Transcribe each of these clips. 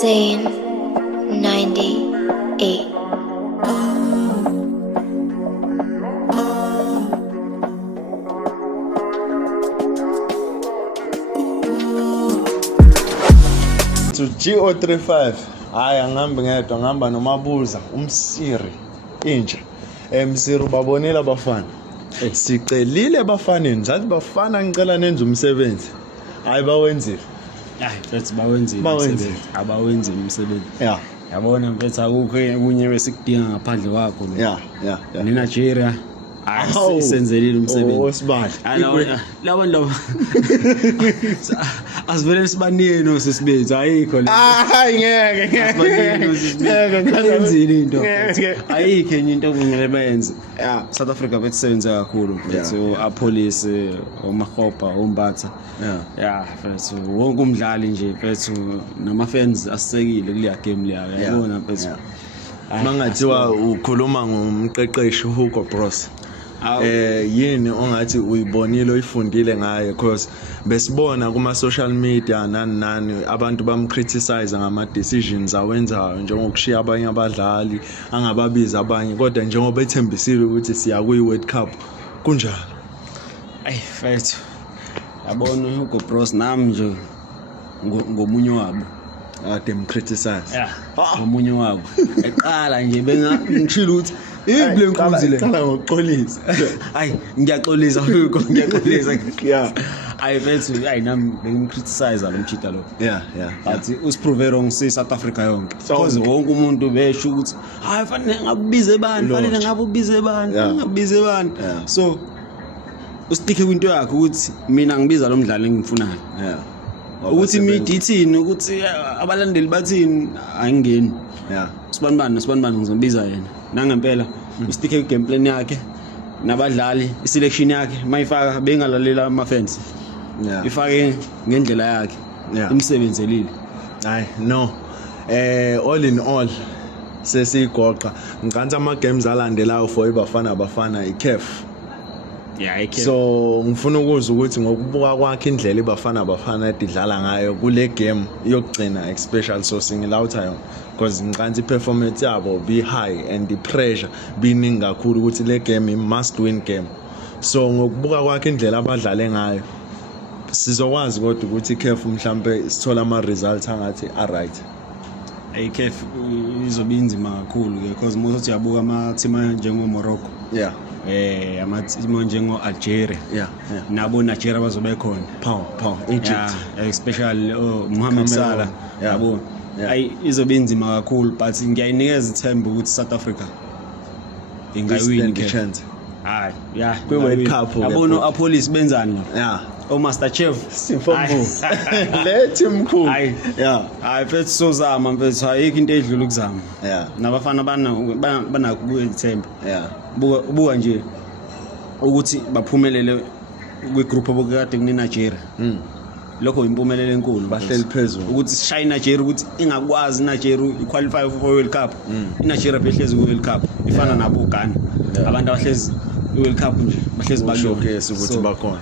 Zane 98. To GO35 hayi angihambi ngedwa ngihamba noMabuza umsiri inja Msiri babonela abafana sicelile abafaneni zathi bafana ngicela nenze umsebenzi hayi bawenzile Fethi bawenzile umsebenzi abawenzi umsebenzi yabona mfethu akukho kunye besikudinga ngaphandle kwakho Nigeria senzelile umsebenzi osibali labo asivele sibanini sesibethu ayikho le hayi ngeke ngenzile into ayikho enye into okumele bayenze South Africa besebenza kakhulu mfethu apolice oMahopa oMbatha mfethu wonke umdlali nje mfethu nama fans asisekile kuleya game leya yabona mfethu mangathiwa ukhuluma ngomqeqeshi Hugo Bros yini ongathi uyibonile uyifundile ngaye because besibona kuma social media nani abantu bamcriticize ngama decisions awenzayo njengokushiya abanye abadlali angababiza abanye kodwa njengoba ethembisile ukuthi siya kuyi World Cup kunjalo mfethu yabona Hugo Bros nami nje ngomunye wabo ade mcriticize ngomunye wabo eqala nje bengangishilo ukuthi le nkunzi le qala ngokuxolisa ngiyaxolisa Hugo ngiyaxolisa mfethu nami bengimcriticize lo mchita lo but usiprove wrong South Africa yonke because wonke umuntu besho ukuthi fanele ngakubize bani fanele ngabubize bani ngabubize bani so usitike kwinto yakhe ukuthi mina ngibiza lo mdlali engifunayo ukuthi midithini ukuthi abalandeli bathini ayingeni sibanibani ngizobiza yena nangempela usitike game plan yakhe nabadlali iselection yakhe mayifaka bengalalela ama fans ifake ngendlela yakhe imsebenzelile all in all sesigoqa ngikanti ama games alandelayo for ibafana iCAF so ngifuna ukuzwa ukuthi ngokubuka kwakhe indlela ibafana edidlala ngayo kule game yokugcina especially so singilawutha yona because ngikanti performance yabo be high and the pressure biningi kakhulu ukuthi le game must win game so ngokubuka kwakhe indlela abadlale ngayo sizokwazi kodwa ukuthi iCAF mhlambe sithola ama results angathi right iCAF izobe inzima kakhulu because most uyabuka ama team njengo Morocco ama-team njengo Algeria nabo Nigeria bazobe khona power Egypt especially Mohamed Salah yabo izobe inzima kakhulu but ngiyayinikeza ithemba ukuthi South Africa ingawini chance kwi World Cup yabona apolice benzani Master Chef Simfombo le team cool mfethu sozama mfethu ayikho into edlula ukuzama nabafana bana kuyithemba buka nje ukuthi baphumelele kwi group obukade kune Nigeria lokho impumelelo enkulu bahleli phezulu ukuthi sishaye Nigeria ukuthi ingakwazi Nigeria iqualify for World Cup Nigeria behlezi ku World Cup ifana nabo Ghana abantu abahlezi World Cup nje bahlezi bashowcase ukuthi bakhona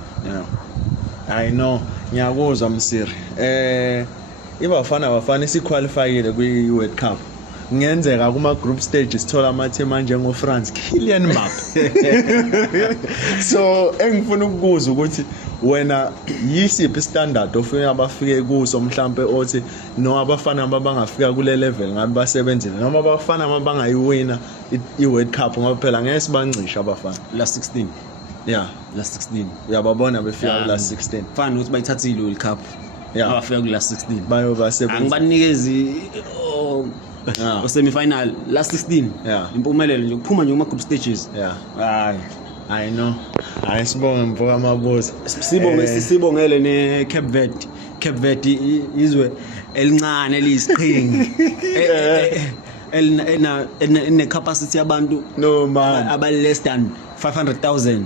I know ngiyakuzwa Msiri ibafana isiqualifyile kwi World Cup ngenzeka kuma group stage sithola ama team njengo France Kylian Mbappe so engifuna ukuzwa ukuthi wena yisiphi standard ofuna abafike kuso mhlambe othi no abafana abangafika kule level ngabe basebenzile noma abafana abangayiwina iWorld Cup ngoba phela ngeke sibancisha abafana last 16 last 16 uyababona befika last 16 fana ukuthi bayithathile World Cup abafika ku last 16 bayobasebenza angibanikezi semi final last 16 impumelelo nje kuphuma nje kuma group stages I know ayisibonge mfoka amabuza sibongele ne Cape Verde izwe elincane elisiqhingi ene capacity yabantu no man aba less than 500,000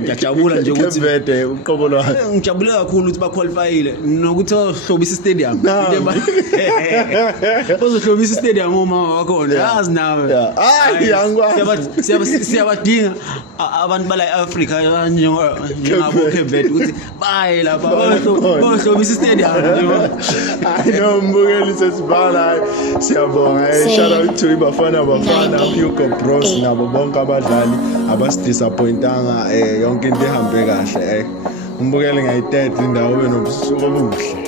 ngiyajabula nje ukuthi Vete uqobo lwakhe. ngijabule kakhulu ukuthi baqualifyile nokuthi ohlobisa istadium ozohlobisa istadium uma wakhona yazi nawe Hayi angikwazi. siyabadinga abantu bala eAfrica njengabo Kevin ukuthi baye lapha bayohlobisa istadium I know mbukeli sesibhala. Siyabonga. Shout out to Bafana Hugo Bros nabo bonke abadlali abasi-disappointanga yonke into ihambe kahle. Umbukeli ngayi-3rd indawo ube nobusuku obuhle.